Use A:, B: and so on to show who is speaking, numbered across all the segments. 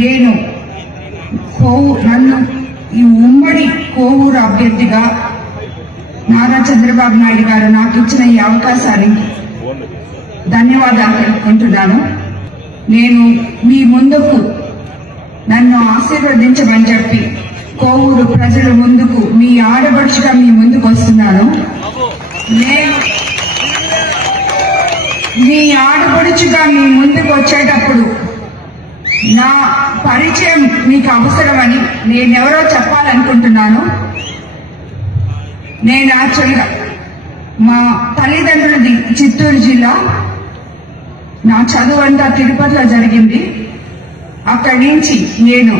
A: నేను కోవు నన్ను ఈ ఉమ్మడి కోవూరు అభ్యర్థిగా నారా చంద్రబాబు నాయుడు గారు నాకు ఇచ్చిన ఈ అవకాశానికి ధన్యవాదాలు తెలుపుకుంటున్నాను. నేను మీ ముందుకు నన్ను ఆశీర్వదించమని చెప్పి కోవూరు ప్రజల ముందుకు మీ ఆడపడుచుగా మీ ముందుకు వస్తున్నాను. నేను మీ ఆడపడుచుగా మీ ముందుకు వచ్చేటప్పుడు నా పరిచయం మీకు అవసరమని నేనెవరో చెప్పాలనుకుంటున్నాను. నేను యాక్చువల్గా మా తల్లిదండ్రులది చిత్తూరు జిల్లా. నా చదువు అంతా తిరుపతిలో జరిగింది. అక్కడి నుంచి నేను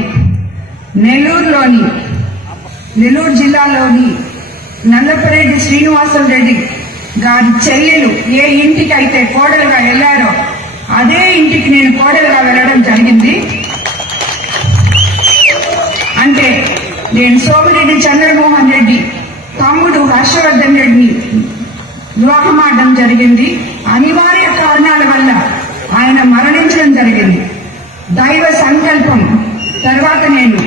A: నెల్లూరులోని నెల్లూరు జిల్లాలోని నల్లపరెడ్డి శ్రీనివాసం రెడ్డి గారి చెల్లెలు ఏ ఇంటికి అయితే కోడలుగా వెళ్ళారో అదే ఇంటికి నేను కోడలుగా వెళ్ళడం జరిగింది. అంటే నేను సోమిరెడ్డి చంద్రమోహన్ రెడ్డి తమ్ముడు హర్షవర్ధన్ రెడ్డిని వివాహమాడడం జరిగింది. అనివార్య కారణాల వల్ల ఆయన మరణించడం జరిగింది. దైవ సంకల్పం తర్వాత నేను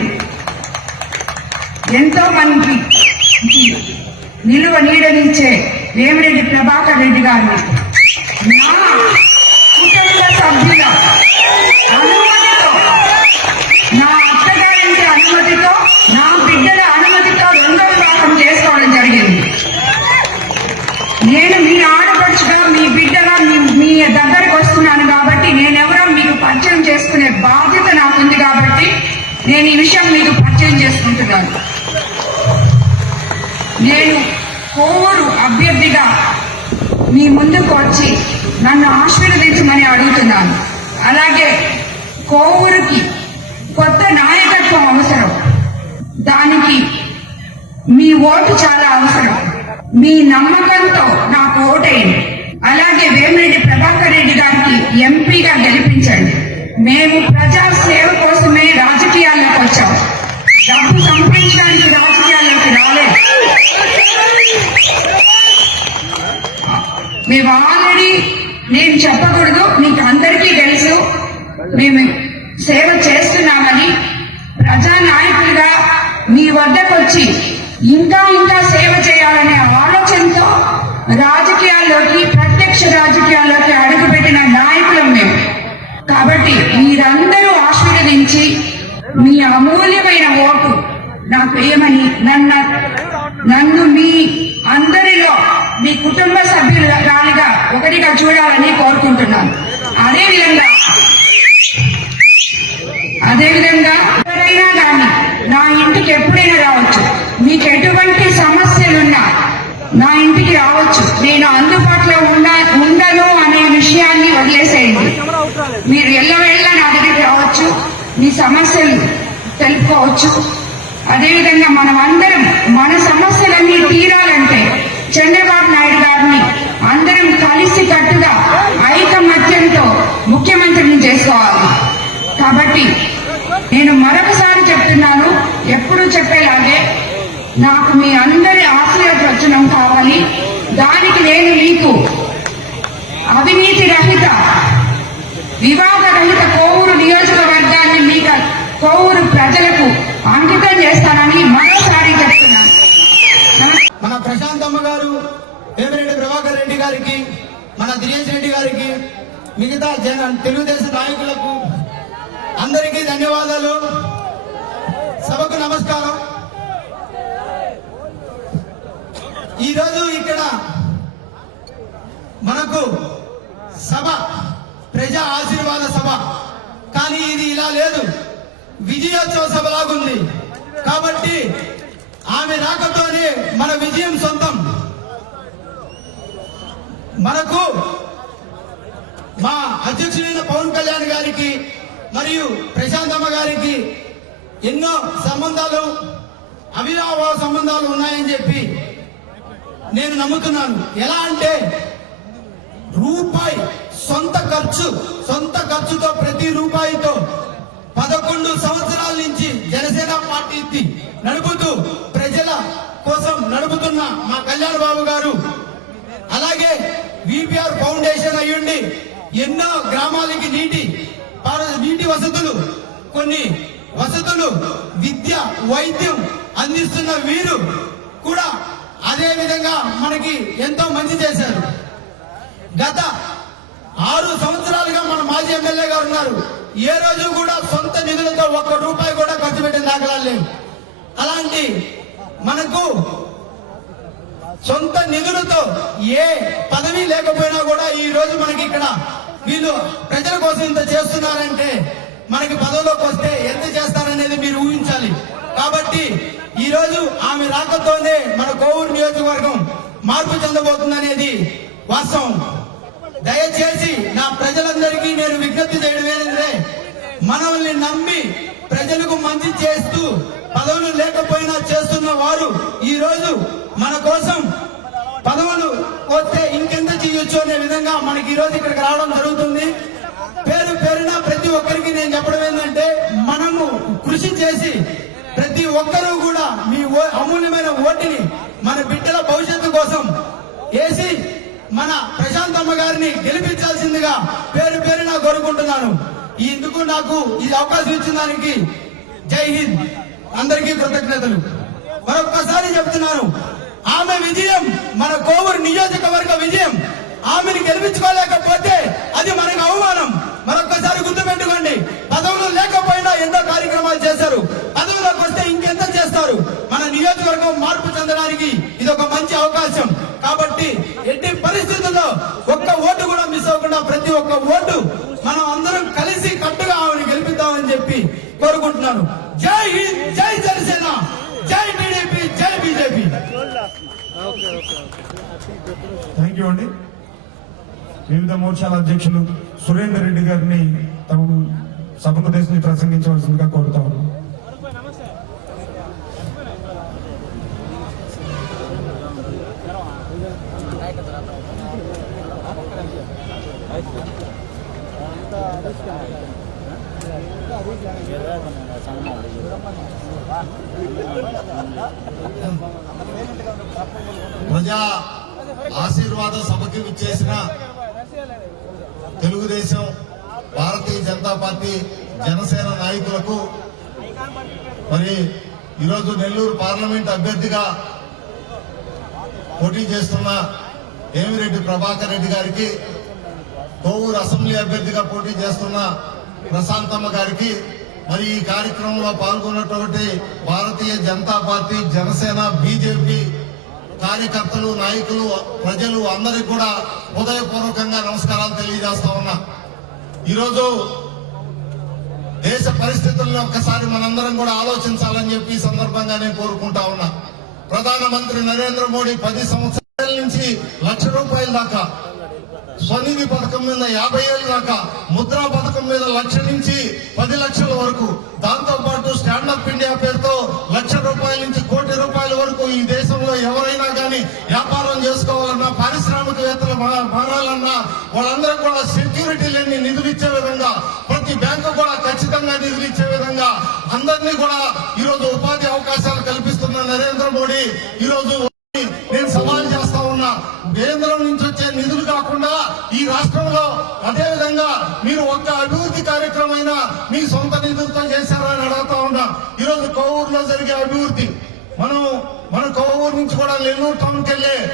A: ఎంతో మందికి నిలువ నీడనిచ్చే వేమిరెడ్డి ప్రభాకర్ రెడ్డి గారిని. నా నా అత్తగారింటి అనుమతితో నా బిడ్డల అనుమతితో రెండో వివాహం చేసుకోవడం జరిగింది. నేను మీ ఆడపడుచుగా మీ బిడ్డగా మీ దగ్గరకు వస్తున్నాను కాబట్టి నేనెవరో మీకు పరిచయం చేసుకునే బాధ్యత నాకుంది కాబట్టి నేను ఈ విషయం మీకు పరిచయం చేసుకుంటున్నాను. నేను కోవూరు అభ్యర్థిగా మీ ముందుకు వచ్చి నన్ను ఆశీర్వదించమని అడుగుతున్నాను. అలాగే కోవూరుకి కొత్త నాయకత్వం అవసరం. దానికి మీ ఓటు చాలా అవసరం. మీ నమ్మకంతో నాకు ఓటేయండి. అలాగే వేమిరెడ్డి ప్రభాకర్ రెడ్డి గారికి ఎంపీగా గెలిపించండి. మేము ప్రజా సేవ కోసమే రాజకీయాల్లోకి వచ్చాం. డబ్బు సంపాదించడానికి రాజకీయాల్లోకి రాలేదు. మేము ఆల్రెడీ నేను చెప్పకూడదు మీకు అందరికీ తెలుసు. మేము సేవ చేస్తున్నామని ప్రజా నాయకులుగా మీ వద్దకు వచ్చి ఇంకా ఇంకా సేవ చేయాలనే ఆలోచనతో రాజకీయాల్లోకి ప్రత్యక్ష రాజకీయాల్లోకి అడుగుపెట్టిన నాయకులం మేము. కాబట్టి మీరందరూ ఆశీర్వదించి మీ అమూల్యమైన ఓటు నాకు ఏమని నన్ను నన్ను మీ అందరిలో మీ కుటుంబ సభ్యురాలిగా ఒకరిగా చూడాలని కోరుకుంటున్నాను. అదేవిధంగా అదేవిధంగా ఎవరైనా కానీ నా ఇంటికి ఎప్పుడైనా రావచ్చు. మీకు ఎటువంటి సమస్యలున్నా నా ఇంటికి రావచ్చు. నేను అందుబాటులో ఉన్న ఉండను అనే విషయాన్ని వదిలేసేయండి. మీరు ఎల్లవేళ్ళ నా దగ్గరికి రావచ్చు. మీ సమస్యలు తెలుపుకోవచ్చు. అదేవిధంగా మనం అందరం మన సమస్యలన్నీ తీరాలంటే చంద్రబాబు నాయుడు గారిని అందరం కలిసి కట్టుగా ఐకమత్యంతో ముఖ్యమంత్రిని చేసుకోవాలి. కాబట్టి నేను మరొకసారి చెప్తున్నాను ఎప్పుడు చెప్పేలాగే నాకు మీ అందరి ఆశీర్వచనం కావాలి. దానికి నేను మీకు అవినీతి రహిత వివాద రహిత కోవూరు నియోజకవర్గాన్ని మీకు కోవూరు ప్రజలకు అంకితం చేస్తానని మరోసారి చెప్తున్నాను.
B: మన ప్రశాంతమ్మ గారు వేమిరెడ్డి ప్రభాకర్ రెడ్డి గారికి మన దినేష్ రెడ్డి గారికి మిగతా జన తెలుగుదేశం నాయకులకు అందరికీ ధన్యవాదాలు. సభకు నమస్కారం. ఈరోజు ఇక్కడ మనకు సభ ప్రజా ఆశీర్వాద సభ. కానీ ఇది ఇలా లేదు. విజయోత్సవ సభలాగుంది కాబట్టి ఆమె రాకతోనే మన విజయం సొంతం. మనకు మా అధ్యక్షులైన పవన్ కళ్యాణ్ గారికి మరియు ప్రశాంతమ్మ గారికి ఎన్నో సంబంధాలు అవినాభావ సంబంధాలు ఉన్నాయని చెప్పి నేను నమ్ముతున్నాను. ఎలా అంటే రూపాయి సొంత ఖర్చు సొంత ఖర్చుతో ప్రతి రూపాయితో పదకొండు సంవత్సరాల నుంచి జనసేన పార్టీ నడుపుతూ ప్రజల కోసం నడుపుతున్న మా కళ్యాణ్ బాబు గారు అలాగే విపిఆర్ ఫౌండేషన్ అయ్యుండి ఎన్నో గ్రామాలకి నీటి నీటి వసతులు కొన్ని వసతులు విద్య వైద్యం అందిస్తున్న వీరు కూడా అదే విధంగా మనకి ఎంతో మంచి చేశారు. గత ఆరు సంవత్సరాలుగా మన మాజీ ఎమ్మెల్యే గారు ఉన్నారు. ఏ రోజు కూడా సొంత నిధులతో ఒక్క రూపాయి కూడా ఖర్చు పెట్టిన దాఖలాలు లేవు. అలాంటి మనకు సొంత నిధులతో ఏ పదవి లేకపోయినా కూడా ఈ రోజు మనకి ఇక్కడ వీళ్ళు ప్రజల కోసం ఇంత చేస్తున్నారంటే మనకి పదవిలోకి వస్తే ఎంత చేస్తారనేది మీరు ఊహించాలి. కాబట్టి ఈ రోజు ఆమె రాకతోనే మన కోవూరు నియోజకవర్గం మార్పు చెందబోతుందనేది వాస్తవం. దయచేసి నా ప్రజలందరికీ నేను విజ్ఞప్తి చేయడం ఏంటంటే మనల్ని నమ్మి ప్రజలకు మంచి చేస్తూ పదవులు లేకపోయినా చేస్తున్న వారు ఈ రోజు మన కోసం ఇంకెంత చేయొచ్చు అనే విధంగా మనకి ఈరోజు ఇక్కడికి రావడం జరుగుతుంది. పేరు పేరున ప్రతి ఒక్కరికి నేను చెప్పడం ఏంటంటే మనము కృషి చేసి ప్రతి ఒక్కరూ కూడా మీ ఓ- అమూల్యమైన ఓటిని మన బిడ్డల భవిష్యత్తు కోసం వేసి మన ప్రశాంతమ్మ గారిని గెలిపించాల్సిందిగా పేరు పేరున కోరుకుంటున్నాను. ఈ ఇందుకు నాకు ఈ అవకాశం ఇచ్చిన దానికి జై హింద్. అందరికీ కృతజ్ఞతలు. మరొక్కసారి చెప్తున్నాను ఆమె విజయం మన కోవూరు నియోజకవర్గ విజయం. ఆమెను గెలిపించుకోలేకపోతే అది మనకు అవమానం. మరొక్కసారి గుర్తుపెట్టుకోండి పదవులు లేకపోయినా ఎన్నో కార్యక్రమాలు చేశారు. పదవులకు వస్తే ఇంకెంత చేస్తారు? మన నియోజకవర్గం మార్పు చెందడానికి ఇది ఒక మంచి అవకాశం. కాబట్టి ఎట్టి పరిస్థితుల్లో ఒక్క ఓటు కూడా మిస్ అవ్వకుండా ప్రతి ఒక్క ఓటు మనం అందరం కలిసి కట్టుగా ఆమెను గెలిపిద్దామని చెప్పి కోరుకుంటున్నాను. జై హింద్ జై జనసేన జై టీడీపీ జై బీజేపీ.
C: థ్యాంక్ యూ అండి. వివిధ మోర్చాల అధ్యక్షులు సురేందర్ రెడ్డి గారిని తమ సభకు ఉద్దేశించి ప్రసంగించవలసిందిగా కోరుతా ఉన్నాం.
D: ప్రజా ఆశీర్వాద సభకి విచ్చేసిన తెలుగుదేశం భారతీయ జనతా పార్టీ జనసేన నాయకులకు మరి ఈరోజు నెల్లూరు పార్లమెంట్ అభ్యర్థిగా పోటీ చేస్తున్న ఏమిరెడ్డి ప్రభాకర్ రెడ్డి గారికి కోవూరు అసెంబ్లీ అభ్యర్థిగా పోటీ చేస్తున్న ప్రశాంతమ్మ గారికి మరి ఈ కార్యక్రమంలో పాల్గొన్నటువంటి భారతీయ జనతా పార్టీ జనసేన బీజేపీ కార్యకర్తలు నాయకులు ప్రజలు అందరికి కూడా హృదయపూర్వకంగా నమస్కారాలు తెలియజేస్తా ఉన్నా. ఈరోజు దేశ పరిస్థితులను ఒక్కసారి మనందరం కూడా ఆలోచించాలని చెప్పి సందర్భంగా నేను కోరుకుంటా ఉన్నా. ప్రధానమంత్రి నరేంద్ర మోడీ పది సంవత్సరాల నుంచి లక్ష రూపాయల దాకా స్వనిధి పథకం మీద యాభై ఏళ్ళ దాకా ముద్రా పథకం మీద లక్ష నుంచి పది లక్షల వరకు. దాంతో పాటు స్టాండప్ ఇండియా పేరుతో లక్ష రూపాయల నుంచి కోటి రూపాయల వరకు ఈ దేశంలో ఎవరైనా కానీ వ్యాపారం చేసుకోవాలన్నా పారిశ్రామికవేత్తలు మారాలన్నా వాళ్ళందరూ కూడా సెక్యూరిటీ లేని నిధులు ఇచ్చే విధంగా ప్రతి బ్యాంకు కూడా ఖచ్చితంగా నిధులు ఇచ్చే విధంగా అందరినీ కూడా ఈరోజు ఉపాధి అవకాశాలు కల్పిస్తున్న నరేంద్ర మోడీ ఈరోజు నేను సవాల్ కేంద్రం నుంచి వచ్చే నిధులు కాకుండా ఈ రాష్ట్రంలో అదే విధంగా మీరు ఒక్క అభివృద్ధి కార్యక్రమం మీ సొంత నిధులతో చేశారా అని అడుగుతా ఉన్నా. ఈరోజు కోవూరులో జరిగే అభివృద్ధి. మనం మన కోవూరు నుంచి కూడా నెల్లూరు టౌన్కి వెళ్ళే